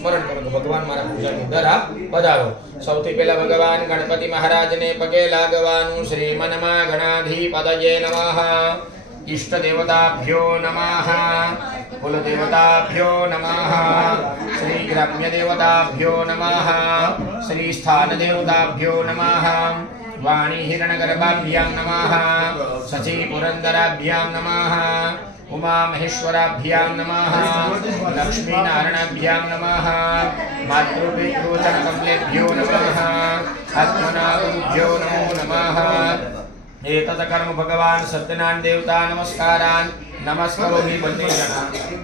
स्मरण करो भगवान मारा पूजा ની અંદર આપ પધારો। સૌથી પહેલા ભગવાન ગણપતિ મહારાજને પગે લાગવાનું। શ્રી મનમાં ગણાધિપતયે નમઃ। इष्ट देवताभ्यो नमः। कुल देवताभ्यो नमः। श्री ग्राम्य देवताभ्यो नमः। श्री स्थान देवताभ्यो नमः। वाणी हिरण्यगर्भाभ्यां नमः। शची पुरंदराभ्यां नमः। उमा महेश्वराभ्यां नमः। लक्ष्मी नारायणाभ्यां नमः। मातृपितृवचन कमलेभ्यो नमः। आत्मनाभ्यो नमो नमः। एतत् कर्म भगवान सत्यनारायण देवता नमस्कारान नमस्कारोमी बंने जना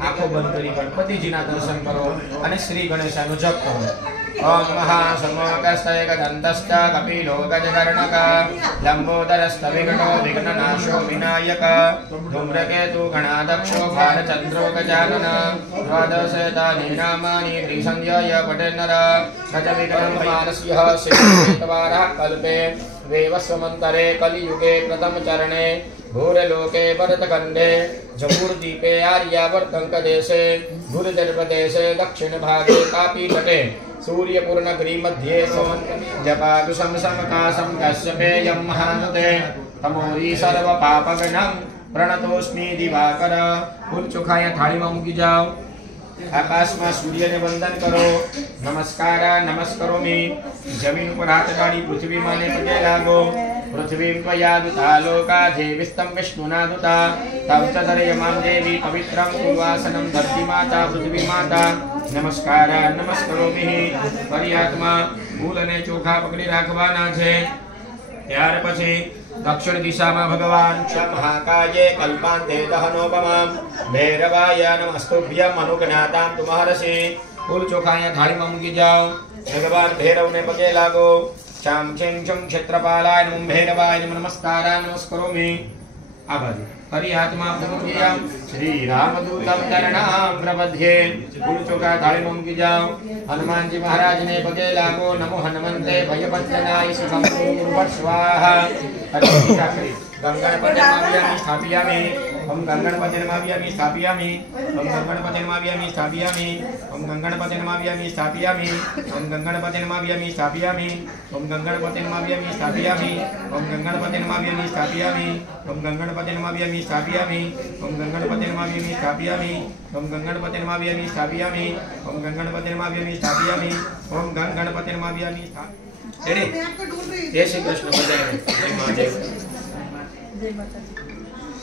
आंखो बंद करी गणपतिजीना दर्शन करो अने श्री गणेशानो जप करो। ओम महासमोकस्तय गदन्तश्च कपिलो गजकर्णक लंबोदरस्तविघ्नो विघ्ननाशो विनायक धूम्रकेतु गणाध्यक्षो भालचन्द्रो गजानन द्वादशेतानि नामानि त्रिसंज्ञाय पठेन्नर गजविघ्नं मानस्यः सिद्धेतवारः कल्पे वेवस्वमन्तरे कलियुगे प्रथम चरणे भूरलोके भरतखण्डे जम्बूद्वीपे आर्यावर्तङ्कदेशे भूर्जर्वदेशे दक्षिण भागे कापीतटे सूर्यपूर्णगिरि मध्ये जपाकुशं समकाशं कश्यपेयं महानुते तमोरी सर्वपापगणं प्रणतोस्मि दिवाकर। फूल चोखाया थाली में मूकी जाओ। आकाश में सूर्य ने वंदन करो। नमस्कार नमस्करोमि। जमीन पर हाथ डाली पृथ्वी माने पगे लागो। पृथ्वी त्वया दुता लोका देवीस्तं विष्णुना दुता तं च धरयमां देवी पवित्रं कुर्वासनं धरती माता पृथ्वी माता। नमस्कार नमस्करोमि। परियात्मा फूल ने चोखा पकड़ी राखवाना छे। त्यार पछी दक्षिण दिशा में भगवान महाकाये कल्पान्ते दहनोपमां भैरवाय नमस्तुभ्यं अनुज्ञातां तुमहर्षि। फूल चोखाया थाली में मूकी जाओ। भगवान भैरव ने पगे लागो। चाम चें चम क्षेत्रपालाय नमः भैरवाय नमस्कार नमस्करोमि। आभारी हरि आत्मा प्रभुयाम श्री रामदूतम चरणाम प्रबध्ये। फूल चोखा थाली में मूकी जाओ। हनुमान जी महाराज ने पगे लागो। नमो हनुमंते भयभंजनाय सुखं स्वाहा। गंगणपतिर्माव्यामि स्थापयामि। ओम गंगणपतिर्माव्यामि स्थापयामि। ओम गंगणपतिर्माव्यामि स्थापयामि। ओम गंगणपतिर्माव्यामि स्थापयामि। ओम गंगणपतिर्माव्यामि स्थापयामि। ओम गंगणपतिर्माव्यामि स्थापयामि। ओम गंगणपतिर्माव्यामि स्थापयामि। ओम गंगणपतिर्माव्यामि स्थापयामि। ओम गंगणपतिर्माव्यामि स्थापयामि। ओम गंगणपतिर्माव्यामि स्थापयामि। ओम गंगणपतिर्माव्यामि स्थापयामि। ओम गंगणपतिर्माव्यामि स्थापयामि। जय श्री कृष्ण।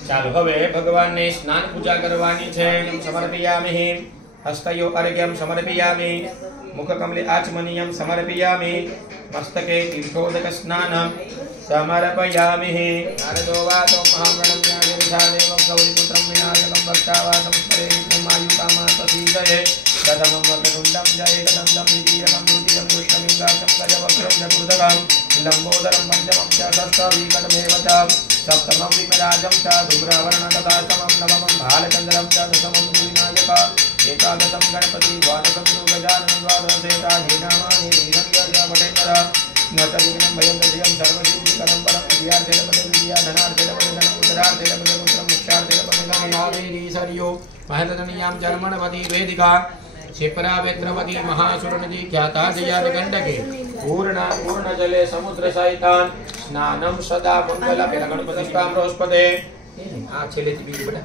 चालो हवे भगवान ने स्नान पूजा करवानी छे। समर्पयामि। हस्तयो अर्घ्यं समर्पयामि। मुखकमले आचमनीयं समर्पयामि। मस्तके तीर्थोदक स्नानं समर्पयामि। नारदो वातो महाप्रणम्य गिरिधादेवं गौरीपुत्रं विनायकं भक्तावासं स्मरेमायुकामातसीदये कदमं वक्रतुण्डं जयेकदन्तं विदीयकं रुचिरं कृष्णलिङ्गाचं गजवक्त्रं चतुर्दकं लम्बोदरं पञ्चमं च षष्ठविकटमेव च सप्तमं विमराजं च धूम्रवर्णतदातमं नवमं भालचन्द्रं च दशमं विनायक एकादशं गणपति द्वादशं तु गजाननं द्वादशेतानि नामानि त्रिसंज्ञाय पठेन्नर न च विघ्नं भयं दशयं सर्वसिद्धिकरं परं विद्यार्थे लभते विद्या धनार्थे लभते धनं उदरार्थे लभते पुत्रं मोक्षार्थे लभते कामेरी सरयो महततनीयां जन्मणवती वेदिका क्षिप्रा वेत्रवती महासुरनदी ख्याता जयाद गंडके पूर्णा पूर्ण जले समुद्र सहितान स्नानं सदा मंगल पेला गणपति स्वामरोस्पदे। आ छेलेથી બીજું બેટા।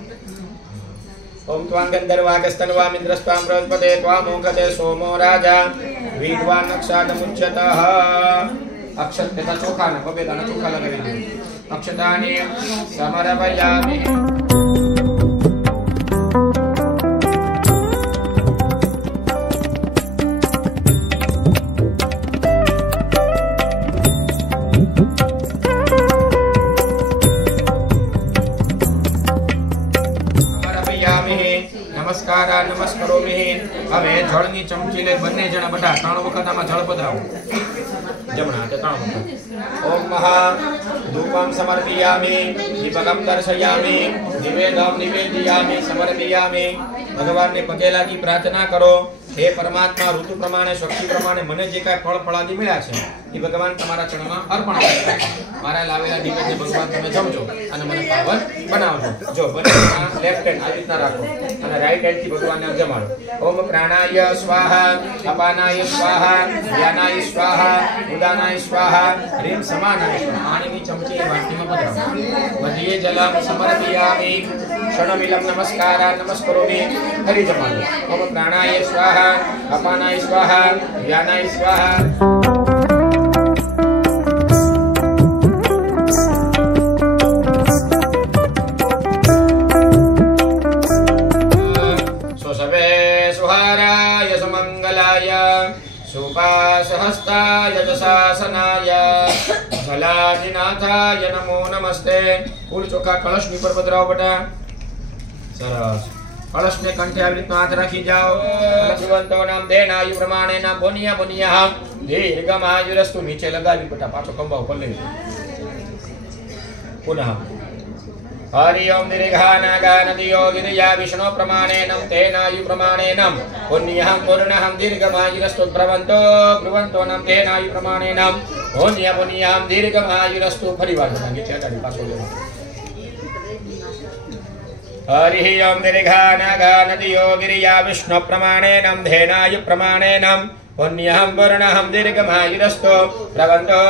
ओम त्वां गंधर्वागस्तन्वा मिन्द्रस्त्वां बृहस्पते त्वामोघते सोमो राजा विद्वान् अक्षादमुच्यतः। अक्षत तथा चोखा ना बबे दाना चोखा लगावी दो। अक्षतानि समर्पयामि। नमस्कार नमस्करोमि। हवे जळनी चमची ले बन्ने जणा बटा 3 वखत आमा जळ पधरावो। जमणा हाथे 3 वखत। ओम महा धूपं समर्पयामि। दीपकं दर्शयामि। निवेदनं निवेदयामि समर्पयामि। भगवान ने पगे लागी प्रार्थना करो। हे परमात्मा ऋतु प्रमाणे शक्ति प्रमाणे मने जे काय फळ फळादी मिळ्या छे એ ભગવાન તમારા ચરણોમાં અર્પણ કરે. મારા લાવેલા નિવેદ્ય ભગવાન તમે જમજો અને મને પાવન બનાવજો. જો બંને લેફ્ટ હેન્ડ આ રીતના રાખો અને રાઈટ હેન્ડ થી ભગવાનને જમાડો. ઓમ પ્રાણાય સ્વાહા, અપાનાય સ્વાહા, વ્યાનાય સ્વાહા, ઉદાનાય સ્વાહા, હ્રીમ સમાનાય સ્વાહા. પાણીની ચમચી વાટીમાં પધરાવો. મધ્યે જલમ સમર્પયામિ, ક્ષણમિલમ નમસ્કારા નમસ્કરોમિ. ફરી જમાડો. ઓમ પ્રાણાય સ્વાહા, અપાનાય સ્વાહા, વ્યાનાય સ્વાહા. सुपासहस्ताय जशासनाय जलाधिनाथाय नमो नमस्ते. फूल चोखा कलश ની પર પધરાવો બેટા. સરસ. कलश ने कंठे આવી રીતના હાથ રાખી જાઓ. ભગવંતો નામ દેનાયુ પ્રમાણે નામ બોનિયા બોનિયા દીર્ઘમાયુરસ્તુ. નીચે લગાવી બેટા. પાછો કંબાવ પર લઈ. પુનઃ हरि ओम दीर्घानागानदियो गिरिया विष्णु प्रमाणेनं तेनायु प्रमाणेनं पुण्यहं पूर्णहं दीर्घमायुरस्तु ब्रवन्तो ब्रुवन्तो नं तेनायु प्रमाणेनं पुण्य पुण्यहं दीर्घमायुरस्तु. फरीवार नीचे अडाड़ी पाछो लेवा. हरि ओम दीर्घानागानदियो गिरिया विष्णु प्रमाणेनं तेनायु प्रमाणेनं पुण्यहं पूर्णहं दीर्घमायुरस्तु ब्रवन्तो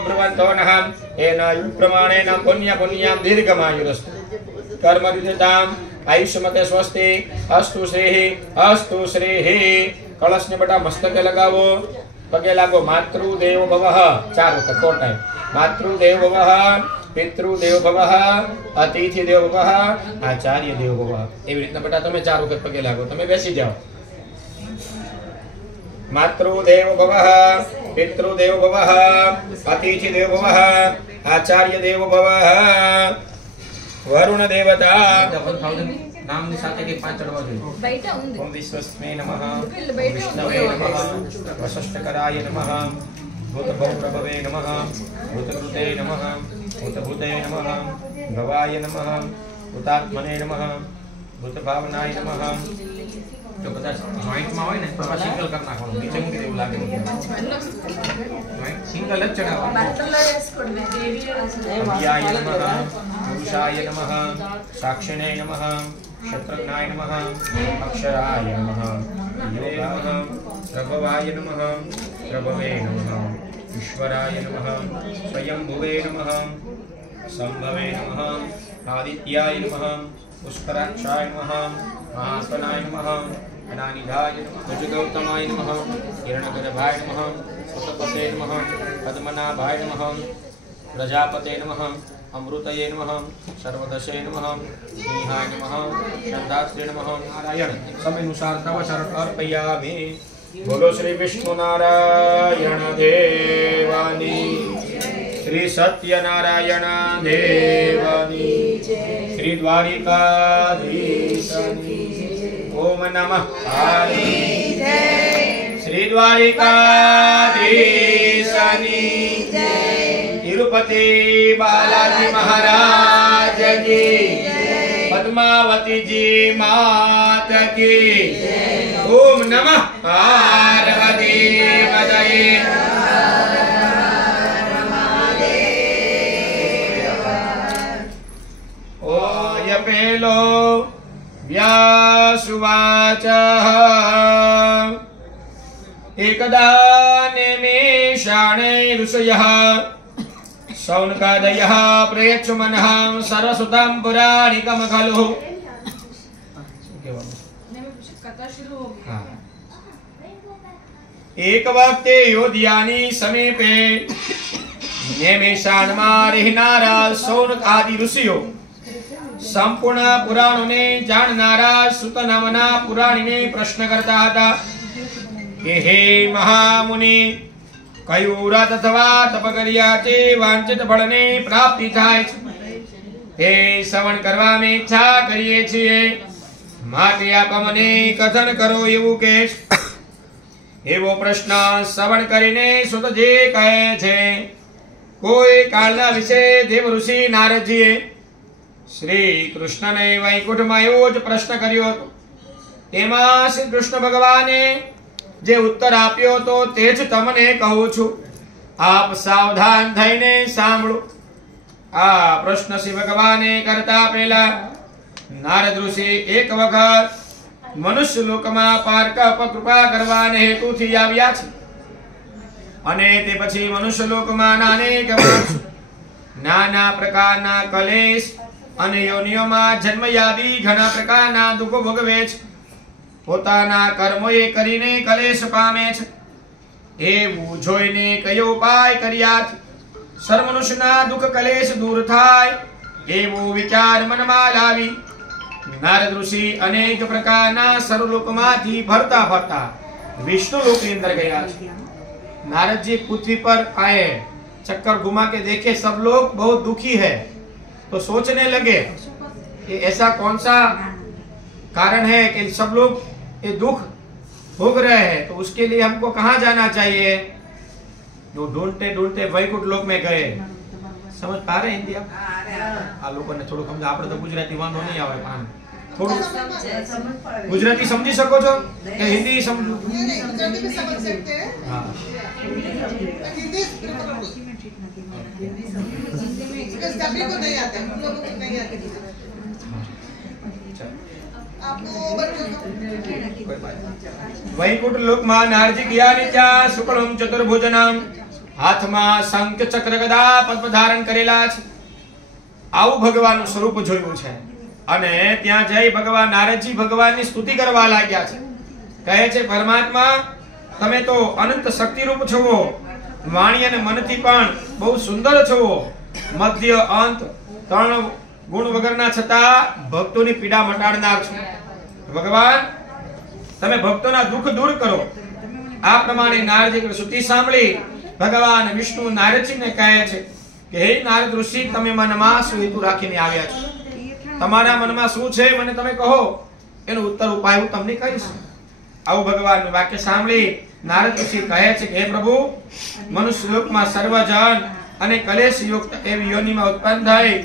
ब्रुवन्तो नहं तेनायु प्रमाणेनं पुण्य पुण्यं दीर्घमायुरस्तु. कर्मविदितां आयुष्यमते स्वस्ति. अस्तु श्रीः. कलश ने बेटा मस्तके लगावो. पगे लागो. मातृदेव भवः 4 वखत 4 टाइम. मातृदेव भवः, पितृदेव भवः, अतिथिदेव भवः, आचार्य देव भवः. एवी रीतना बेटा तमे 4 वखत पगे लागो. तमे बेसी जाओ. मातृदेव भवः, पितृदेव भवः, अतिथिदेव भवः, आचार्य देव भवः, वरुण देवता. 1000 नामनी साथे के 5 चढ़वा જોઈએ. ओम विश्वस्मै नमः, विष्णवे नमः, वसिष्ठकराय नमः, भूतभौरभवे नमः, भूतकृते नमः, भूतभूते नमः, भवाय नमः, भूतात्मने नमः, भूतभावनाय नमः. जो कदाच जॉइंट में होय ने तो सिंगल कर नाखવાનું. નીચે મૂકી દેવું લાગે. जॉइंट सिंगल જ ચડાવવાનું. અભ્યાય નમઃ, પુરુષાય નમઃ, સાક્ષિણે નમઃ, ક્ષત્રજ્ઞાય નમઃ, અક્ષરાય નમઃ, યોગાય નમઃ, પ્રભવાય નમઃ, પ્રભવે નમઃ, ઈશ્વરાય નમઃ, સ્વયંભુવે નમઃ, સંભવે નમઃ, આદિત્યાય નમઃ, પુષ્કરાક્ષાય નમઃ, महास्वनाय नमः, अनानिधाय नमः, भुजगौतमाय नमः, हिरण्यगर्भाय नमः, सुतपते नमः, पद्मनाभाय नमः, प्रजापते नमः, अमृतये नमः, सर्वदशे नमः, सिंहाय नमः, श्रद्धाश्री नमः. नारायण समयानुसार तव शरण अर्पयामि. बोलो श्री विष्णु नारायण देवानी, श्री सत्यनारायण देवानी, श्री द्वारिकाधीशनी. ओम नमः पार्वती जय. श्री द्वारिकाधीशनी जय. तिरुपति बालाजी महाराज की, पद्मावती जी मात की. ओम नमः पार्वती पतये. पेलो व्यासुवाच एकदा निमेषाणे ऋषयः शौनकादयः प्रयच्छुमनः सर्वसुतं पुराणिकं खलु. एक वक्ते योध्यानि समीपे निमेषाणमा रहनारा शौनकादि ऋषियो संपूर्ण पुराणों ने जाननारा सुत नामना पुराणी ने प्रश्न करता था कि हे महामुनि कयु व्रत अथवा तप कर्याचे वांछित फळने प्राप्ति थाय ते श्रवण करवा में इच्छा करीए छीए. माटे आप मने कथन करो एवं के एवो प्रश्न श्रवण करीने सुत जे कहे छे. कोई कालना विषय देव ऋषि नारदजीए श्री कृष्ण ने वैकुंठ में एवो ज प्रश्न कर्यो. तेमां श्री कृष्ण भगवाने જે ઉત્તર આપ્યો તો તે જ તમને કહું છું, આપ સાવધાન થઈને સાંભળો। આ પ્રશ્ન શ્રી ભગવાને કરતા પહેલા નારદ ઋષિ એક વખત મનુષ્ય લોકમાં પારકા પર કૃપા કરવાને હેતુથી આવ્યા છે અને તે પછી મનુષ્ય લોકમાં અનેક માણસો નાના પ્રકારના કલેશ અને યોનિઓમાં જન્મયાદી ઘણા પ્રકારના દુઃખો ભોગવે છે, પોતાના કર્મોએ કરીને કલેશ પામે છે। એવું જોઈને કયો ઉપાય કર્યા સર્વ મનુષ્યના દુઃખ કલેશ દૂર થાય એવો વિચાર મનમાં લાવી નારદ ઋષિ અનેક પ્રકારના સર્વલોકમાંથી ફરતા ફરતા विष्णु लोक के अंदर गया। नारद जी पृथ्वी पर आए, चक्कर घुमा के देखे सब लोग बहुत दुखी है, तो सोचने लगे कि ऐसा कौन सा कारण है कि सब लोग ये दुख भोग रहे हैं, तो उसके लिए हमको कहाँ जाना चाहिए। तो ढूंढते ढूंढते वैकुंठ लोक में गए। समझ पा रहे हिंदी आप? आ लोगों ने थोड़ा समझा, આપણે તો ગુજરાતી વાંધો નહીં આવે, પણ થોડું ગુજરાતી સમજી શકો છો કે હિન્દી સમજો? ગુજરાતી भी समझ सकते हैं। हाँ, हिंदी because सभी को नहीं आता, हम लोगों को नहीं आती। आपको वैकुंठ लोक માં નારજી ગયા ને ત્યાં શુક્લમ ચતુર્ભુજનમ હાથમાં શંખ ચક્ર ગદા પદ્મ ધારણ કરેલા છે, આવું ભગવાનનું સ્વરૂપ જોયું છે। અને ત્યાં જઈ ભગવાન નારદજી ભગવાનની સ્તુતિ કરવા લાગ્યા છે। કહે છે, પરમાત્મા તમે તો અનંત શક્તિ રૂપ છો, વાણી અને મનથી પણ બહુ સુંદર છો, મધ્ય અંત ત્રણ ગુણ વગરના છતાં ભક્તોની પીડા મટાડનાર છો। ભગવાન તમે ભક્તોના દુઃખ દૂર કરો। આ પ્રમાણે નારદજીની સ્તુતિ સાંભળી ભગવાન વિષ્ણુ નારદજીને કહે છે કે હે નારદ ઋષિ, તમે મનમાં શું હેતુ રાખીને આવ્યા છો? તમારા મનમાં શું છે મને તમે કહો, એનો ઉત્તર ઉપાય હું તમને કહીશ। આવું ભગવાનનું વાક્ય સાંભળી નારદ ઋષિ કહે છે કે હે પ્રભુ, મનુષ્ય લોકમાં સર્વજન અને કલેશ યુક્ત એવી યોનિમાં ઉત્પન્ન થઈ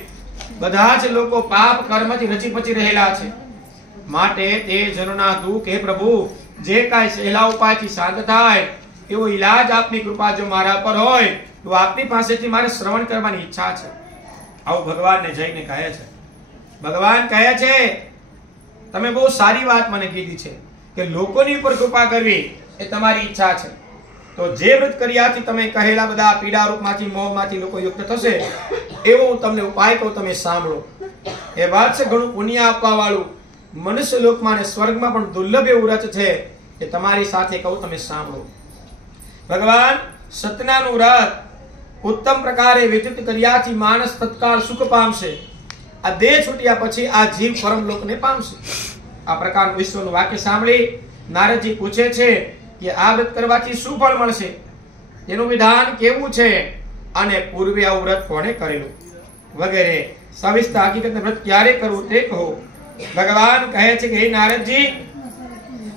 બધા જ લોકો પાપ કર્મથી રચી પચી રહેલા છે, માટે તે જનોના દુઃખ હે પ્રભુ જે કાંઈ સહેલા ઉપાયથી શાંત થાય એવો ઈલાજ આપની કૃપા જો મારા પર હોય તો આપની પાસેથી મારે શ્રવણ કરવાની ઈચ્છા છે। આવું ભગવાનને જઈને કહે છે। ભગવાન કહે છે, તમે બહુ સારી વાત મને કીધી છે કે લોકોની ઉપર કૃપા કરવી એ તમારી ઈચ્છા છે, તો જે વ્રત કર્યાથી તમે કહેલા બધા પીડા રૂપમાંથી મોહમાંથી લોકો યુક્ત થશે એવો હું તમને ઉપાય કહું, તમે સાંભળો। એ વાત છે ઘણું પુણ્ય આપવા વાળું, મનુષ્ય લોકમાં અને સ્વર્ગમાં પણ દુર્લભ એવું વ્રત છે, એ તમારી સાથે કહું, તમે સાંભળો। ભગવાન સતનાનું વ્રત ઉત્તમ પ્રકારે વિધિત કર્યાથી માણસ તત્કાળ સુખ પામશે, આ દેહ છૂટ્યા પછી આ જીવ પરમ લોકને પામશે। આ પ્રકારનું વિશ્વનું વાક્ય સાંભળી નારદજી પૂછે છે કે આ વ્રત કરવાથી શું ફળ મળશે, એનું વિધાન કેવું છે અને પૂર્વે આ વ્રત કોણે કરેલું વગેરે સવિસ્તર હકીકતને વ્રત ક્યારે કરવું તે કહો। ભગવાન કહે છે કે હે નારદજી,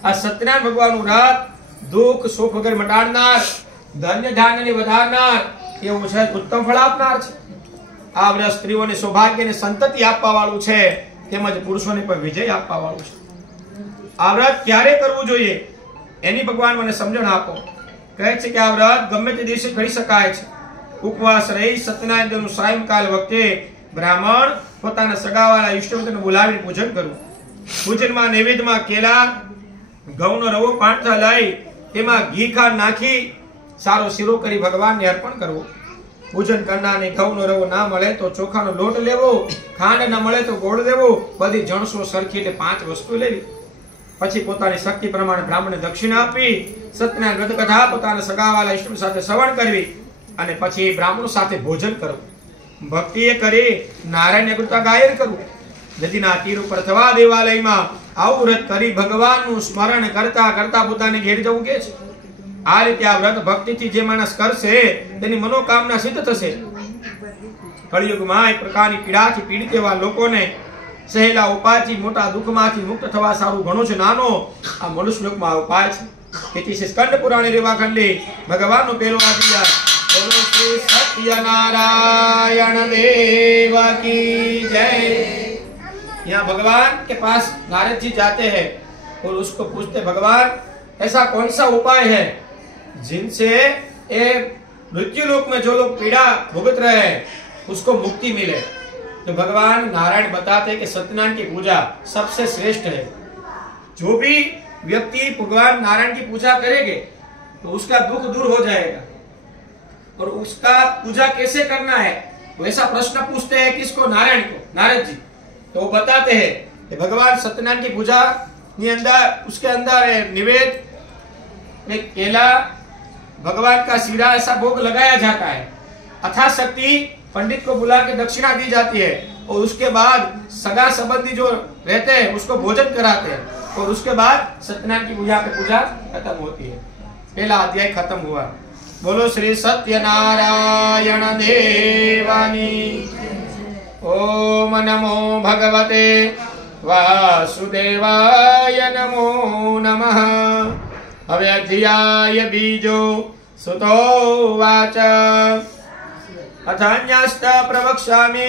આ સત્યનારાયણ ભગવાનનું વ્રત દુઃખ સુખ વગર મટાડનાર, ધન્ય ધાન્યને વધારનાર એવું છે, ઉત્તમ ફળ આપનાર છે। આ વ્રત સ્ત્રીઓને સૌભાગ્ય અને સંતતિ આપવા વાળું છે, તેમજ પુરુષોને પણ વિજય આપવા વાળું છે। આ વ્રત ક્યારે કરવું જોઈએ એની ભગવાન મને સમજણ આપો। કહે છે કે આ વ્રત ગમે તે દિવસે કરી શકાય છે। ઉપવાસ રહી સત્યનારાયણ સાયંકાલ વખતે બ્રાહ્મણ પોતાના સગાવાળા ઈષ્ટદેવને બોલાવીને પૂજન કરવું। પૂજનમાં નૈવેદ્યમાં કેલા ઘઉંનો રવો પાંઠા લઈ તેમાં ઘી ખાંડ નાખી સારો શીરો કરી ભગવાનને અર્પણ કરવો। પૂજન કરનારને ઘઉંનો રવો ના મળે તો ચોખાનો લોટ લેવો, ખાંડ ના મળે તો ગોળ લેવો, બધી જણસો સરખી એટલે 5 વસ્તુ લેવી। પછી પોતાની શક્તિ પ્રમાણે બ્રાહ્મણને દક્ષિણા આપી સત્યનારાયણ વ્રત કથા પોતાના સગાવાલા ઈષ્ટ સાથે શ્રવણ કરવી અને પછી બ્રાહ્મણો સાથે ભોજન કરવું। ભક્તિએ કરી નારાયણને કૃતા ગાયન કરવું। નદીના તીર ઉપર અથવા દેવાલયમાં આવું વ્રત કરી ભગવાનનું સ્મરણ કરતા કરતા પોતાને ઘેર જવું કે છે। આ રીતે આ વ્રત ભક્તિથી જે માણસ કરશે તેની મનોકામના સિદ્ધ થશે। કળિયુગમાં એક પ્રકારની પીડાથી પીડિત એવા લોકોને સહેલા ઉપાયથી મોટા દુઃખમાંથી મુક્ત થવા સારું ઘણું છે નાનો આ મનુષ્ય લોકમાં ઉપાય છે। તેથી સ્કંદ પુરાણે રેવા ખંડે ભગવાનનો પહેલો અધ્યાય બોલો શ્રી सत्यनारायण देव की जय। यहाँ भगवान के पास नारद जी जाते हैं और उसको पूछते भगवान ऐसा कौन सा उपाय है जिनसे ये मृत्यु लोक में जो लोग पीड़ा भुगत रहे हैं उसको मुक्ति मिले। तो भगवान नारायण बताते कि सत्यनारायण की पूजा सबसे श्रेष्ठ है। जो भी व्यक्ति भगवान नारायण की पूजा करेंगे तो उसका दुख दूर हो जाएगा। और उसका पूजा कैसे करना है वैसा प्रश्न पूछते हैं किसको? नारायण को, नारद जी। तो वो बताते हैं कि भगवान सत्यनारायण की पूजा के अंदर उसके अंदर निवेद में केला, भगवान का सीरा ऐसा भोग लगाया जाता है। अथाशक्ति पंडित को बुला के दक्षिणा दी जाती है और उसके बाद सगा संबंधी जो रहते हैं उसको भोजन कराते हैं और उसके बाद सत्यनारायण की पूजा खत्म होती है। पहला अध्याय खत्म हुआ। बोलो श्री सत्यनारायण देवानी। ओम नमो भगवते वासुदेवाय नमो नमः। अव्यध्याय बीजो सुतो वाच अथान्यस्त प्रवक्ष्यामि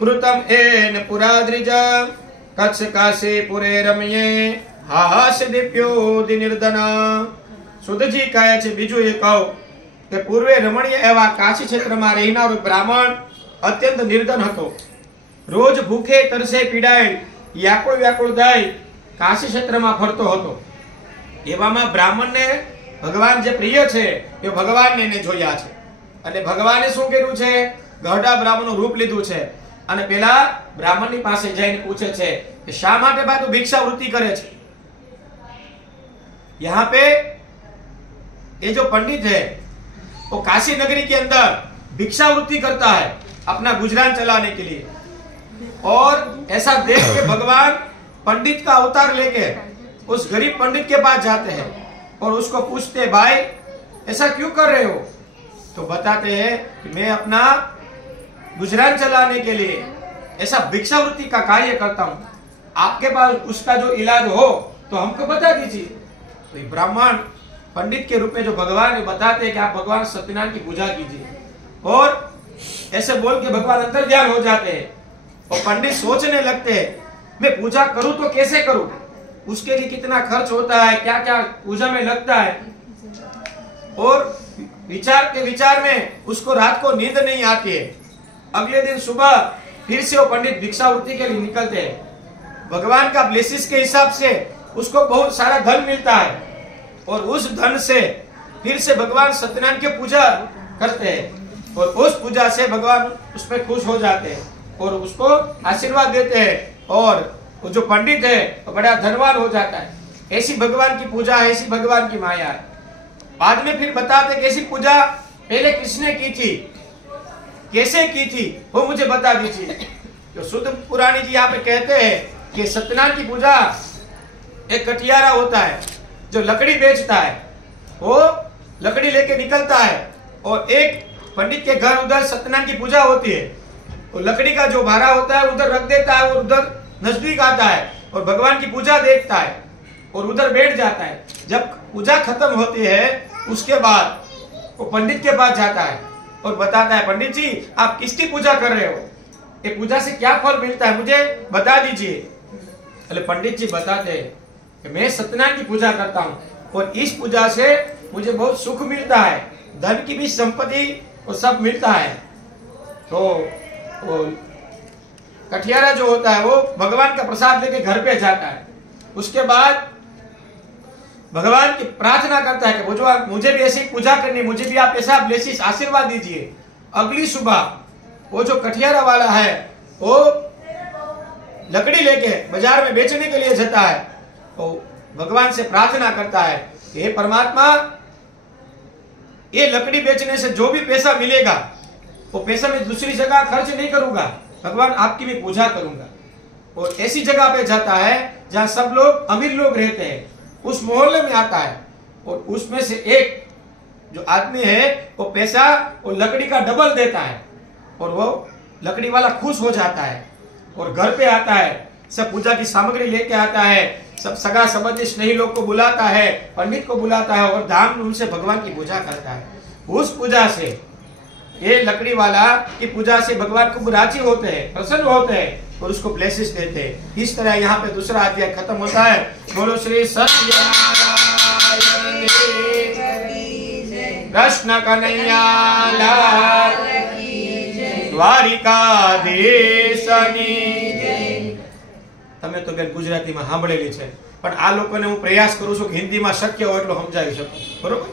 कृतं येन पुराद्रिज कच्छ काशी पुरे रम्ये हास्य दीप्योदि निर्धन। સુધજી કહે છે બીજું એ કહો કે પૂર્વે રમણીય એવા કાશી ક્ષેત્રમાં રહેનારો બ્રાહ્મણ અત્યંત નિર્ધન હતો। રોજ ભૂખે તરસે પીડાયેલ વ્યાકુળ વ્યાકુળ થઈ કાશી ક્ષેત્રમાં ફરતો હતો। એવામાં બ્રાહ્મણને ભગવાન જે પ્રિય છે એ ભગવાનને એને જોયા છે અને ભગવાને શું કર્યું છે? ગઢા બ્રાહ્મણનું રૂપ લીધું છે અને પેલા બ્રાહ્મણની પાસે જઈને પૂછે છે કે શા માટે ભાઈ તું ભિક્ષાવૃત્તિ કરે છે? यहाँ पे ये जो पंडित है वो काशी नगरी के अंदर भिक्षावृत्ति करता है अपना गुजरान चलाने के लिए। और ऐसा देख के भगवान पंडित का अवतार लेके उस गरीब पंडित के पास जाते हैं और उसको पूछते भाई ऐसा क्यों कर रहे हो? तो बताते हैं कि मैं अपना गुजरान चलाने के लिए ऐसा भिक्षावृत्ति का कार्य करता हूँ, आपके पास उसका जो इलाज हो तो हमको बता दीजिए। तो ब्राह्मण पंडित के रूप में जो भगवान बताते हैं कि आप भगवान सत्यनारायण की पूजा कीजिए और ऐसे बोल के भगवान अंतर ध्यान हो जाते हैं और पंडित सोचने लगते हैं मैं पूजा करूं तो कैसे करूं, उसके लिए कितना खर्च होता है, क्या क्या पूजा में लगता है। और विचार में उसको रात को नींद नहीं आती है। अगले दिन सुबह फिर से वो पंडित भिक्षावृत्ति के लिए निकलते हैं। भगवान का ब्लेसिस के हिसाब से उसको बहुत सारा धन मिलता है और उस धन से फिर से भगवान सत्यनारायण की पूजा करते हैं और उस पूजा से भगवान उसमें खुश हो जाते हैं और उसको आशीर्वाद देते हैं और वो जो पंडित है वो बड़ा धनवान हो जाता है। ऐसी भगवान की पूजा है, ऐसी भगवान की माया है। बाद में फिर बताते कैसी पूजा पहले किसने की थी, कैसे की थी, वो मुझे बता दीजिए। तो शुद्ध पुराणी जी यहाँ पे कहते हैं कि सत्यनारायण की पूजा एक कटियारा होता है जो लकड़ी बेचता है, वो लकड़ी लेके निकलता है और एक पंडित के घर उधर सत्यनारायण की पूजा होती है। वो लकड़ी का जो भारा होता है उधर रख देता है और उधर नजदीक आता है और भगवान की पूजा देखता है और उधर बैठ जाता है। जब पूजा खत्म होती है उसके बाद वो पंडित के पास जाता है और बताता है पंडित जी आप किसकी पूजा कर रहे हो, ये पूजा से क्या फल मिलता है मुझे बता दीजिए। अरे पंडित जी बताते हैं कि मैं सत्यनारायण की पूजा करता हूँ और इस पूजा से मुझे बहुत सुख मिलता है, धन की भी संपत्ति और सब मिलता है। तो वो कठियारा जो होता है वो भगवान का प्रसाद लेके घर पे जाता है। उसके बाद भगवान की प्रार्थना करता है कि वो जो मुझे भी ऐसी पूजा करनी, मुझे भी आप ऐसा ब्लेसिस आशीर्वाद दीजिए। अगली सुबह वो जो कठियारा वाला है वो लकड़ी लेके बाजार में बेचने के लिए जाता है तो भगवान से प्रार्थना करता है कि हे परमात्मा ये लकड़ी बेचने से जो भी पैसा मिलेगा वो पैसा मैं दूसरी जगह खर्च नहीं करूंगा, भगवान आपकी भी पूजा करूंगा। और ऐसी जगह पे जाता है जहाँ सब लोग अमीर लोग रहते हैं, उस मोहल्ले में आता है और उसमें से एक जो आदमी है वो पैसा वो लकड़ी का डबल देता है और वो लकड़ी वाला खुश हो जाता है और घर पे आता है, सब पूजा की सामग्री लेके आता है, सब सगा संबंधी स्नेही लोग को बुलाता है, पंडित को बुलाता है और धाम से भगवान की पूजा करता है। उस पूजा से ये लकड़ी वाला की पूजा से भगवान को राजी होते हैं, प्रसन्न होते हैं और उसको ब्लेसिस देते हैं। इस तरह यहाँ पे दूसरा अध्याय खत्म होता है। बोलो श्री सत्यनारायण। कृष्ण कन्हैया लाल દ્વારિકાધીશની તમે તો બેન ગુજરાતીમાં સાંભળેલી છે પણ આ લોકોને હું પ્રયાસ કરું છું કે હિન્દીમાં શક્ય હોય એટલો સમજાવી શકું બરોબર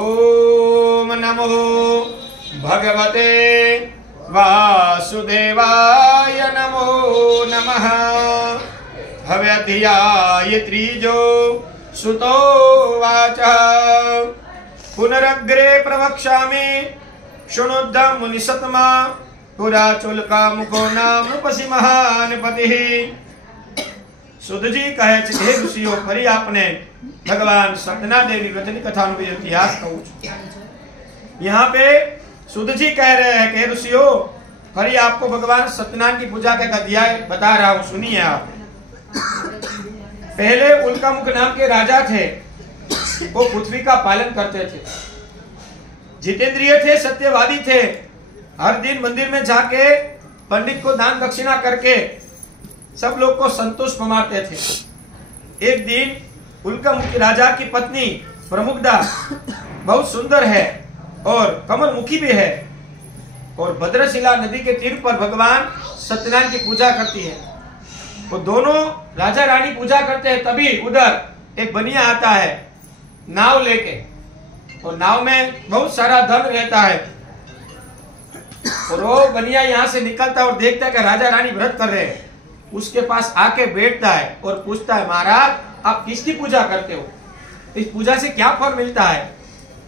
ઓમ નમો ભગવતે વાસુદેવાય નમો નમઃ હવે અધ્યાય ત્રીજો સુતો વાચ પુનરગ્રે પ્રવક્ષ્યામિ शृणुद्धं मुनिसत्मा पुरा चुलका मुखो नाम पसी महान पति। सुध जी कहे छे हे ऋषियों फरी आपने भगवान सत्यनादेवी व्रतनी कथा नो इतिहास कहूं छुं। यहाँ पे सुध जी कह रहे हैं कि ऋषियों फरी आपको भगवान सत्यनारायण की पूजा का अध्याय बता रहा हूं, सुनिए आप। पहले उल्का मुख नाम के राजा थे, वो पृथ्वी का पालन करते थे, जितेंद्रिय थे, सत्यवादी थे। हर दिन मंदिर में जाके पंडित को दान दक्षिणा करके सब लोग को संतुष्ट मारते थे। एक दिन उल्का मुखी राजा की पत्नी प्रमुखदा बहुत सुंदर है और कमल मुखी भी है और भद्रशिला नदी के तीर पर भगवान सत्यनारायण की पूजा करती है। वो दोनों राजा रानी पूजा करते हैं, तभी उधर एक बनिया आता है नाव लेके और नाव में बहुत सारा धन रहता है और वो बनिया यहाँ से निकलता है और देखता है कि राजा रानी व्रत कर रहे हैं। उसके पास आके बैठता है और पूछता है महाराज आप किसकी पूजा करते हो, इस पूजा से क्या फल मिलता है।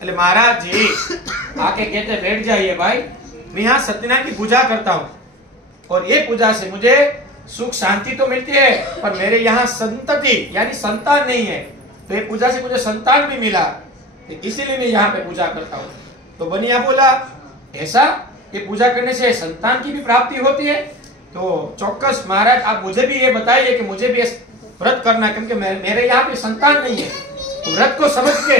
अरे महाराज जी आके कहते बैठ जाइए भाई, मैं यहाँ सत्यनारायण की पूजा करता हूँ और ये पूजा से मुझे सुख शांति तो मिलती है पर मेरे यहाँ संतति यानी संतान नहीं है, तो ये पूजा से मुझे संतान भी मिला, इसीलिए मैं यहाँ पे पूजा करता हूँ। तो बनिया बोला ऐसा, ये पूजा करने से संतान की भी प्राप्ति होती है? तो चौक्कस महाराज आप मुझे भी ये बताइए कि मुझे भी व्रत करना है, क्योंकि मेरे यहाँ पे संतान नहीं है। तो व्रत को समझ के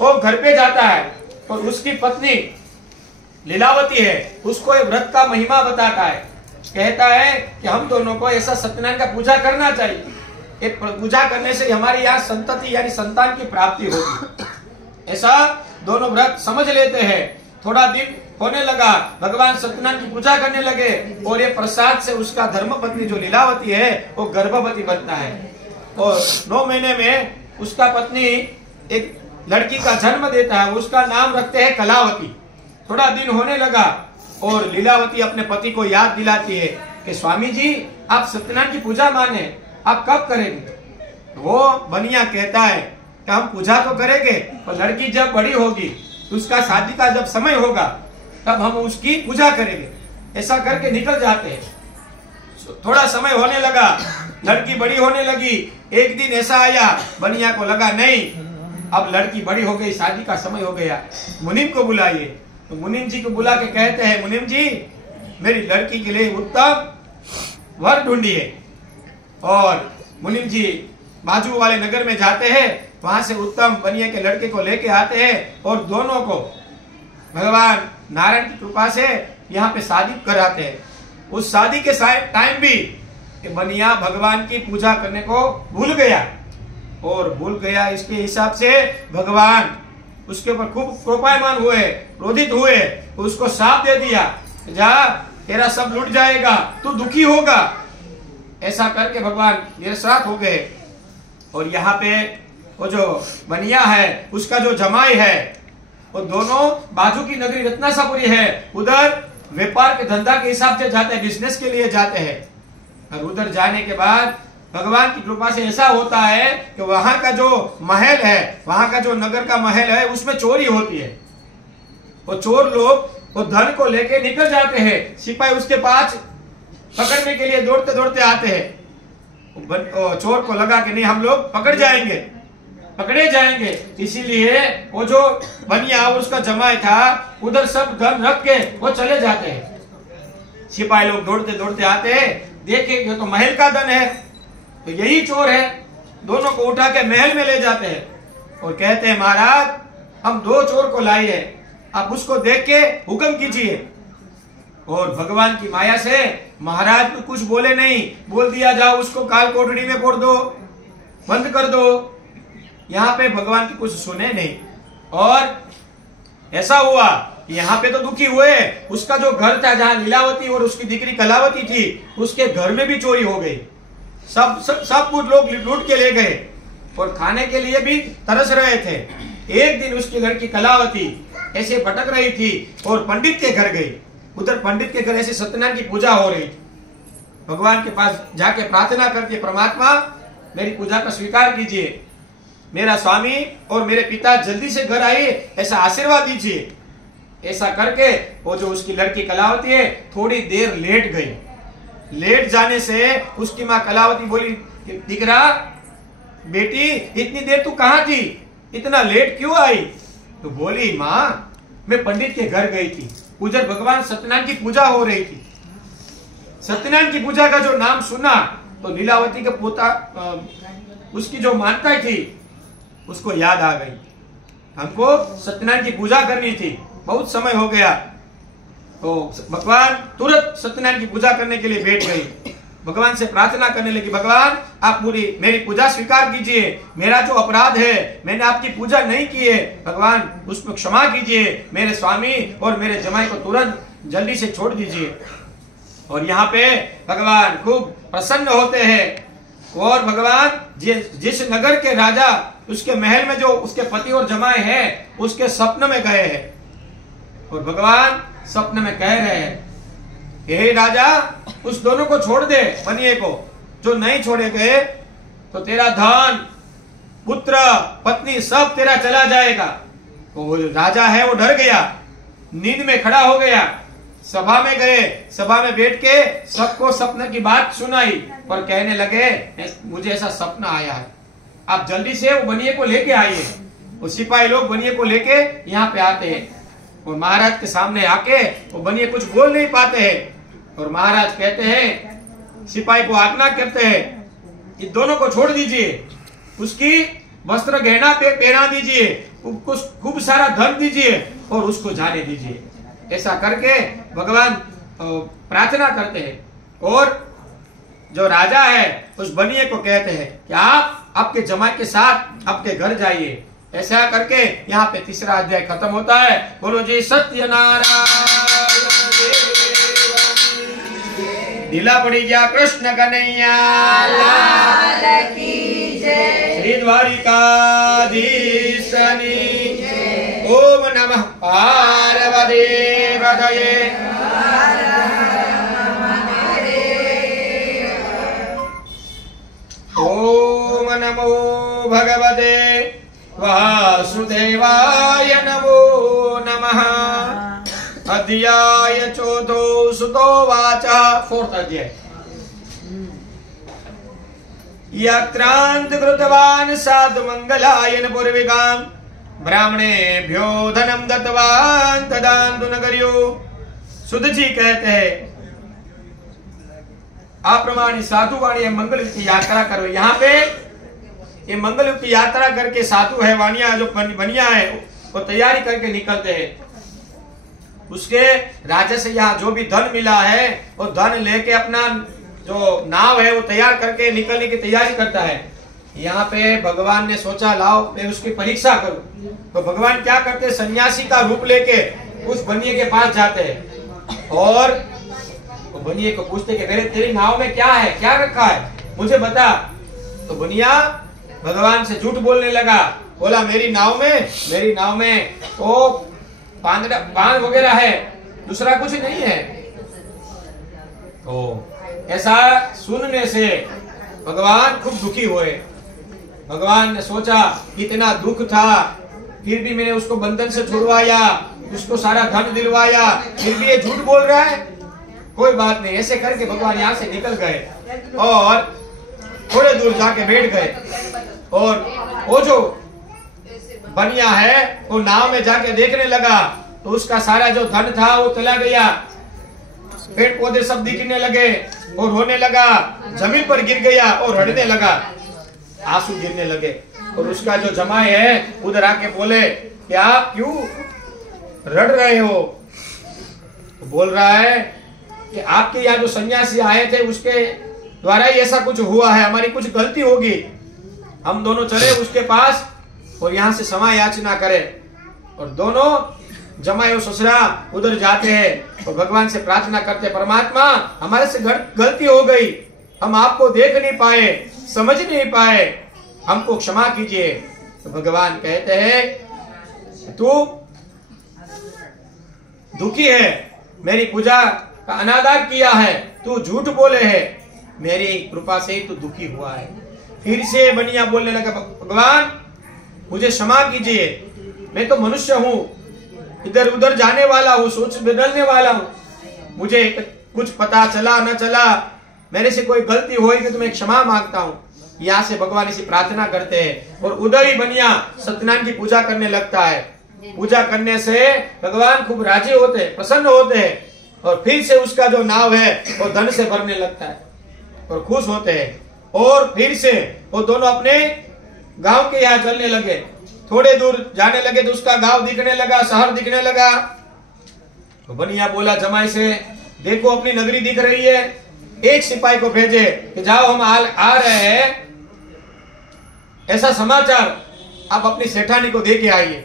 वो घर पे जाता है और उसकी पत्नी लीलावती है, उसको ये व्रत का महिमा बताता है। कहता है कि हम दोनों को ऐसा सत्यनारायण का पूजा करना चाहिए, ये पूजा करने से हमारी यहाँ संतति यानी संतान की प्राप्ति होगी। ऐसा दोनों व्रत समझ लेते हैं। थोड़ा दिन होने लगा, भगवान सत्यनारायण की पूजा करने लगे और ये प्रसाद से उसका धर्मपत्नी जो लीलावती है वो गर्भवती बनता है और 9 महीने में उसका पत्नी एक लड़की का जन्म देता है, उसका नाम रखते हैं कलावती। थोड़ा दिन होने लगा और लीलावती अपने पति को याद दिलाती है कि स्वामी जी आप सत्यनारायण की पूजा माने, आप कब करेंगे। वो बनिया कहता है कि हम पूजा तो करेंगे पर लड़की जब बड़ी होगी, उसका शादी का जब समय होगा तब हम उसकी पूजा करेंगे। ऐसा करके निकल जाते हैं। थोड़ा समय होने लगा, लड़की बड़ी होने लगी। एक दिन ऐसा आया, बनिया को लगा नहीं अब लड़की बड़ी हो गई, शादी का समय हो गया, मुनीम को बुलाइए। तो मुनीम जी को बुला के कहते हैं मुनीम जी मेरी लड़की के लिए उत्तम वर ढूंढिए। और मुनीम जी बाजू वाले नगर में जाते हैं, वहां से उत्तम बनिया के लड़के को लेके आते हैं और दोनों को भगवान नारायण की कृपा से यहाँ पे शादी कराते हैं। उस शादी के टाइम भी बनिया भगवान की पूजा करने को भूल गया और भूल गया इसके हिसाब से भगवान उसके ऊपर खूब क्रोपायमान हुए, क्रोधित हुए, उसको शाप दे दिया, जा तेरा सब लुट जाएगा, तू दुखी होगा। ऐसा करके भगवान निरसरात हो गए। और यहाँ पे वो जो बनिया है उसका जो जमाई है वो दोनों बाजू की नगरी रत्नासापुरी है, उधर व्यापार के धंधा के हिसाब से जाते हैं, बिजनेस के लिए जाते हैं। और उधर जाने के बाद भगवान की कृपा से ऐसा होता है कि वहां का जो महल है, वहां का जो नगर का महल है उसमें चोरी होती है। वो चोर लोग वो धन को लेके निकल जाते हैं, सिपाही उसके पास पकड़ने के लिए दौड़ते दौड़ते आते हैं। चोर को लगा कि नहीं हम लोग पकड़े जाएंगे, इसीलिए वो जो बनिया उसका जमाई था उधर सब धन रख के वो चले जाते हैं। सिपाही लोग दौड़ते दौड़ते आते हैं, देखे ये तो महल का धन है, तो यही चोर है। दोनों को उठा के महल में ले जाते हैं और कहते हैं महाराज हम 2 चोर को लाए हैं, आप उसको देख के हुक्म कीजिए। और भगवान की माया से महाराज को कुछ बोले नहीं, बोल दिया जाओ उसको काल कोठड़ी में पोड़ दो, बंद कर दो। यहाँ पे भगवान की कुछ सुने नहीं, और ऐसा हुआ, यहाँ पे तो दुखी हुए, उसका जो घर था जहां लीलावती और उसकी दीकरी कलावती थी, उसके घर में भी चोरी हो गई। सब कुछ लोग लूट के ले गए और खाने के लिए भी तरस रहे थे। एक दिन उसके घर की कलावती ऐसे भटक रही थी और पंडित के घर गई। उधर पंडित के घर ऐसे सत्यनारायण की पूजा हो रही थी। भगवान के पास जाके प्रार्थना करके, परमात्मा मेरी पूजा का स्वीकार कीजिए, मेरा स्वामी और मेरे पिता जल्दी से घर आए, ऐसा आशीर्वाद दीजिए। ऐसा करके वो जो उसकी लड़की कलावती है थोड़ी देर लेट गई। लेट जाने से उसकी माँ कलावती बोली, दिकरा बेटी इतनी देर तू कहाँ थी, इतना लेट क्यों आई? तो बोली, माँ मैं पंडित के घर गई थी, उधर भगवान सत्यनारायण की पूजा हो रही थी। सत्यनारायण की पूजा का जो नाम सुना तो लीलावती का पोता उसकी जो मानता थी उसको याद आ गई, हमको सत्यनारायण की पूजा करनी थी, बहुत समय हो गया। तो भगवान तुरंत सत्यनारायण की पूजा करने के लिए बैठ गई। भगवान से प्रार्थना करने लगी, भगवान आप मेरी पूजा स्वीकार कीजिए, मेरा जो अपराध है, मैंने आपकी पूजा नहीं की है, भगवान उसमें क्षमा कीजिए, मेरे स्वामी और मेरे जमाई को तुरंत जल्दी से छोड़ दीजिए। और यहाँ पे भगवान खूब प्रसन्न होते हैं और भगवान जिस नगर के राजा उसके महल में जो उसके पति और जमाई है उसके स्वप्न में गए हैं और भगवान स्वप्न में कह रहे हैं, हे राजा उस दोनों को छोड़ दे, बनिए को, जो नहीं छोड़े गए तो तेरा धन पुत्र पत्नी सब तेरा चला जाएगा। तो वो जो राजा है वो डर गया, नींद में खड़ा हो गया, सभा में गए, सभा में बैठ के सबको सपने की बात सुनाई और कहने लगे, मुझे ऐसा सपना आया है, आप जल्दी से वो बनिए को लेके आइए। वो सिपाही लोग बनिए को लेके यहाँ पे आते हैं और महाराज के सामने आके वो बनिए कुछ बोल नहीं पाते हैं और महाराज कहते हैं, सिपाही को आज्ञा करते हैं, इन दोनों को छोड़ दीजिए, उसकी वस्त्र गहना पे पहना दीजिए, उसको खूब सारा धन दीजिए और उसको जाने दीजिए। ऐसा करके भगवान प्रार्थना करते हैं और जो राजा है उस बनिए को कहते हैं कि आप आपके जमाई के साथ आपके घर जाइए। ऐसा करके यहाँ पे तीसरा अध्याय खत्म होता है। बोलो जी सत्यनारायण, ढीला पड़ी गया कृष्ण कन्हैया लाल की जय, श्री द्वारिकाधीशनी ओम नमः पार्वती पतये। ओम नमो भगवते वासुदेवाय नमो नमः। अध्याय चौथो सुतो वाचा, फोर्थ अध्याय। यत्रांत कृतवान साधु मंगलायन पूर्विकाम ब्राह्मणेभ्यो धनम दत्तवान तदान्तु नगर्यो। सुध जी कहते हैं, अप्रमाणित साधु वाणी मंगल की यात्रा करो। यहाँ पे ये मंगल की यात्रा करके साधु है वाणिया जो बनिया है वो तैयारी करके निकलते हैं। उसके राजा से यहाँ जो भी धन मिला है वो धन लेके अपना जो नाव है वो तैयार करके निकलने की तैयारी करता है। यहाँ पे भगवान ने सोचा लाओ मैं उसकी परीक्षा करूं। तो भगवान क्या करते, सन्यासी का रूप लेके उस बनिए के पास जाते हैं और बनिए को पूछते कि मेरे तेरी नाव में क्या है, क्या रखा है, मुझे बता। तो बनिया भगवान से झूठ बोलने लगा, बोला मेरी नाव में तो पान वगैरह है, दूसरा कुछ नहीं है। तो ऐसा सुनने से भगवान खूब दुखी हुए। भगवान ने सोचा इतना दुख था फिर भी मैंने उसको बंधन से छुड़वाया, उसको सारा धन दिलवाया, फिर भी ये झूठ बोल रहा है, कोई बात नहीं। ऐसे करके भगवान यहाँ से निकल गए और थोड़े दूर जाके बैठ गए और वो जो बनिया है वो नाव में जाके देखने लगा तो उसका सारा जो धन था वो चला गया, पेड़ पौधे सब दिखने लगे और रोने लगा, जमीन पर गिर गया और रड़ने लगा, आंसू गिरने लगे। और उसका जो जमाई है उधर आके बोले कि आप क्यों रड़ रहे हो? तो बोल रहा है कि आपके यहाँ जो सन्यासी आए थे उसके द्वारा ही ऐसा कुछ हुआ है, हमारी कुछ गलती होगी, हम दोनों चले उसके पास और यहाँ से क्षमा याचना करें। और दोनों जमाई और ससुरा उधर जाते हैं और भगवान से प्रार्थना करते, परमात्मा हमारे से गलती हो गई, हम आपको देख नहीं पाए, समझ नहीं पाए, हमको क्षमा कीजिए। तो भगवान कहते हैं तू दुखी है, मेरी पूजा का अनादर किया है, तू झूठ बोले है, मेरी कृपा से तू दुखी हुआ है। फिर से बनिया बोलने लगा, भगवान मुझे क्षमा कीजिए, मैं तो मनुष्य हूँ, इधर उधर जाने वाला हूँ, सोच बदलने वाला हूँ, मुझे कुछ पता चला न चला, मेरे से कोई गलती हुई कि तुम्हें क्षमा मांगता हूँ। यहाँ से भगवान इसी प्रार्थना करते हैं और उधर ही बनिया सत्यनारायण की पूजा करने लगता है। पूजा करने से भगवान खूब राजी होते हैं, प्रसन्न होते हैं और फिर से उसका जो नाव है वो धन से भरने लगता है और खुश होते हैं। और फिर से वो दोनों अपने गांव के यहाँ चलने लगे, थोड़े दूर जाने लगे तो उसका गांव दिखने लगा, शहर दिखने लगा। तो बनिया बोला जमाई से, देखो अपनी नगरी दिख रही है, एक सिपाही को भेजे कि जाओ हम आ रहे हैं, ऐसा समाचार आप अपनी सेठानी को दे के आइए।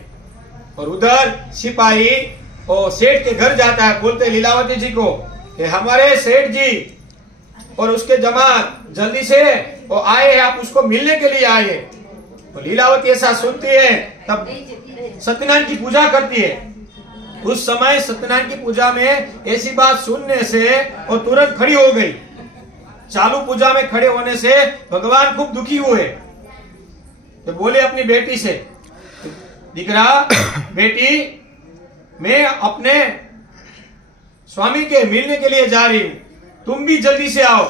और उधर सिपाही और सेठ के घर जाता है, बोलते लीलावती जी को कि हमारे सेठ जी और उसके जमात जल्दी से वो आए हैं, आप उसको मिलने के लिए आए। तो लीलावती ऐसा सुनती है, तब सत्यनारायण की पूजा करती है। उस समय सत्यनारायण की पूजा में ऐसी बात सुनने से वो तुरंत खड़ी हो गई। चालू पूजा में खड़े होने से भगवान खूब दुखी हुए, तो बोले अपनी बेटी से, दिकरा बेटी मैं अपने स्वामी के मिलने के लिए जा रही हूँ, तुम भी जल्दी से आओ।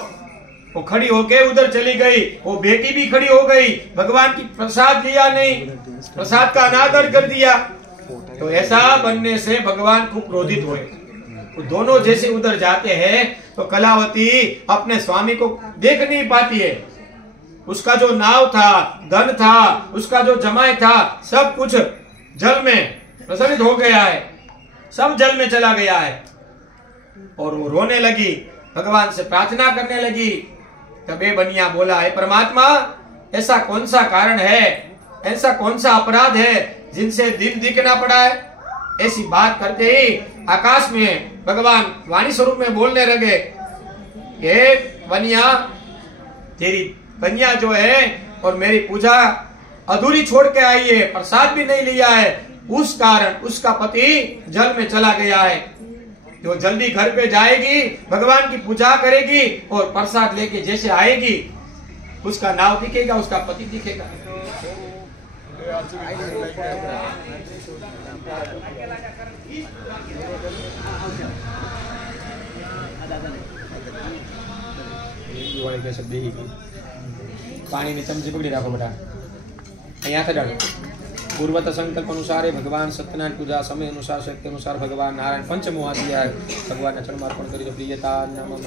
वो खड़ी होके उधर चली गई, वो बेटी भी खड़ी हो गई, भगवान की प्रसाद लिया नहीं, प्रसाद का अनादर कर दिया। तो ऐसा बनने से भगवान खूब क्रोधित हुए। तो दोनों जैसे उधर जाते हैं तो कलावती अपने स्वामी को देख नहीं पाती है। उसका जो नाव था, धन था, उसका जो जमाई था, सब कुछ जल में प्रसारित हो गया है, सब जल में चला गया है। और वो रोने लगी, भगवान से प्रार्थना करने लगी। तबे बनिया बोला, है परमात्मा ऐसा कौन सा कारण है, ऐसा कौन सा अपराध है जिनसे दिन दिखना पड़ा है। ऐसी बात करते ही आकाश में भगवान वाणी स्वरूप में बोलने लगे, ये बनिया तेरी कन्या जो है और मेरी पूजा अधूरी छोड़ के आई है, प्रसाद भी नहीं लिया है, उस कारण उसका पति जल में चला गया है। जो जल्दी घर पे जाएगी, भगवान की पूजा करेगी और प्रसाद लेके जैसे आएगी, उसका नाव दिखेगा, उसका पति दिखेगा। पानी ની ચમચી પકડી રાખો બેટા, અહીંયાથી ડાળો। पूर्वत संकल्प अनुसार भगवान सत्यनारायण पूजा समय अनुसार शक्ति अनुसार भगवान नारायण पंचमुहा दिया है। भगवान ने चरणार्पण करी तो प्रियता नमः।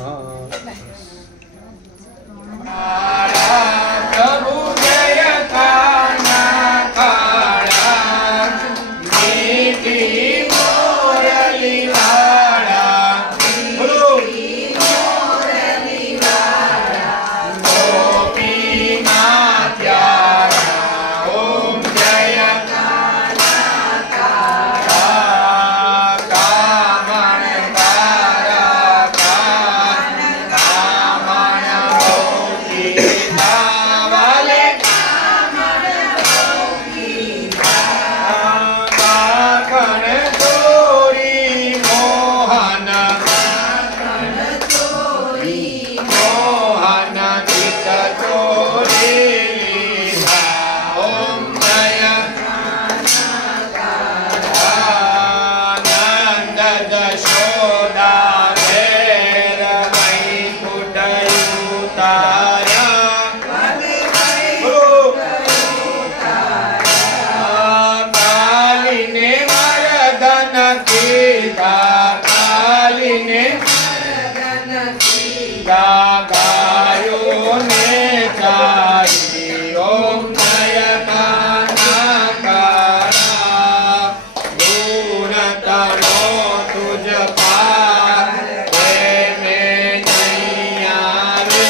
प्रभु जयता ना काला नीति मोरली वाला, बोलो मोरली वाला, गोपीनाथ प्यारा, ओम जयता ना काला कामन तारा कामन होती वाले काकण चोरी मोहन मोहन चित चोरी लीला, ओम जय आनंद जशोदा भेर वैकुंठ उतारा, बोलो कालिने मर्दन कीता, कालिने गायो ने चाही, ओम जय कानाकारा, दूर तनो तुझ पार में नहीं आवे,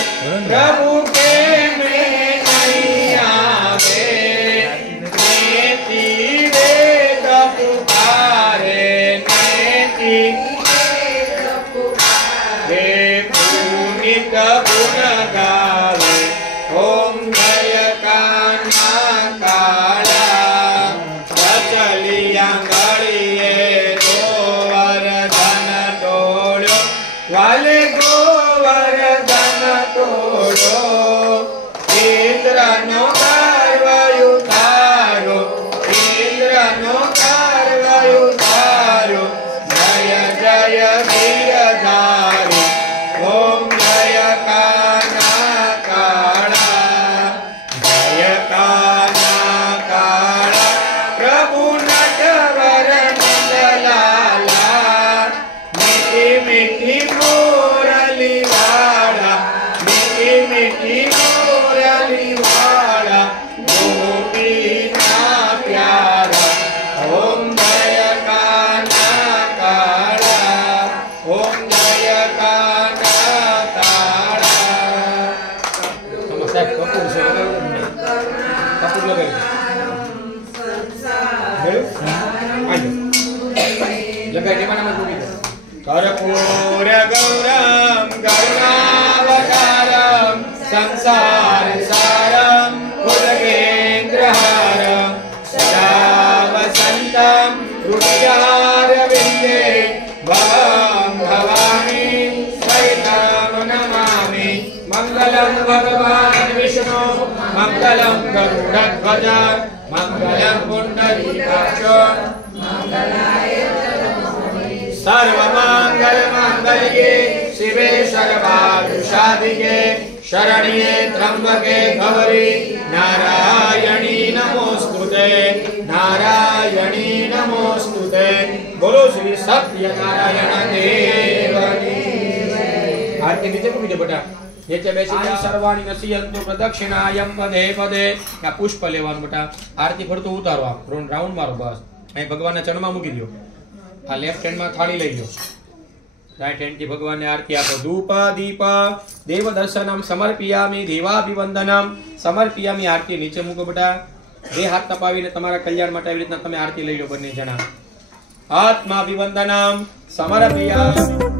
प्रभु के में नहीं आवे, नेति वेद हे पुनीत गुण गावे ओम जय कान्हा काला चलिया गड़िए तो वरदान तोड़ो वाले गोवर्धन तोड़ो इंद्रनो कार्वयु तारो इंद्रनो कार्वयु तारो जय जय वीरधारी ओम जय कान्हा काला जय कान्हा काला प्रभु नटवर नंदलाला मीठी मीठी मुरली वाला मीठी मीठी मुरली वाला गोपीना प्यारा ओम जय कान्हा काला ओम जय कान्हा काला नमस्कार कपूर से कपूर लगे लगाई के mana mati कर्पूर गौरम करुणावतारम संसार सारम भुजगेन्द्रहारम सदा वसंतम हृदयारविंदे भवं भवानी सहितं नमामि मंगलम भगवान विष्णु मंगलम गरुड़ध्वज मंगलम पुंडरीकाक्ष सर्वमंगल मांगल्ये शिवे सर्वार्थसाधिके शरण्ये त्र्यंबके गौरी नारायणी नमोस्तुते नारायणी नमोस्तुते बोलो श्री सत्यनारायण देव की आरती नीचे को बीजे बेटा नीचे बेसी सर्वाणी नसियंतु प्रदक्षिणायं पदे पदे या पुष्प लेવાનું बेटा आरती फरतो उतारो राउंड मारो बस અહીં ભગવાનના ચરણમાં મૂકી દો આ લેફ્ટ હેન્ડમાં થાળી લઈ લો રાઈટ હેન્ડ થી ભગવાનને આરતી આપો ધૂપ દીપ દેવ દર્શનમ સમર્પયામિ દેવાભિવંદનમ સમર્પયામિ આરતી નીચે મૂકો બેટા બે હાથ તપાવીને તમારા કલ્યાણ માટે આવી રીતના તમે આરતી લઈ લો બંને જણા આત્માભિવંદનમ સમર્પયામિ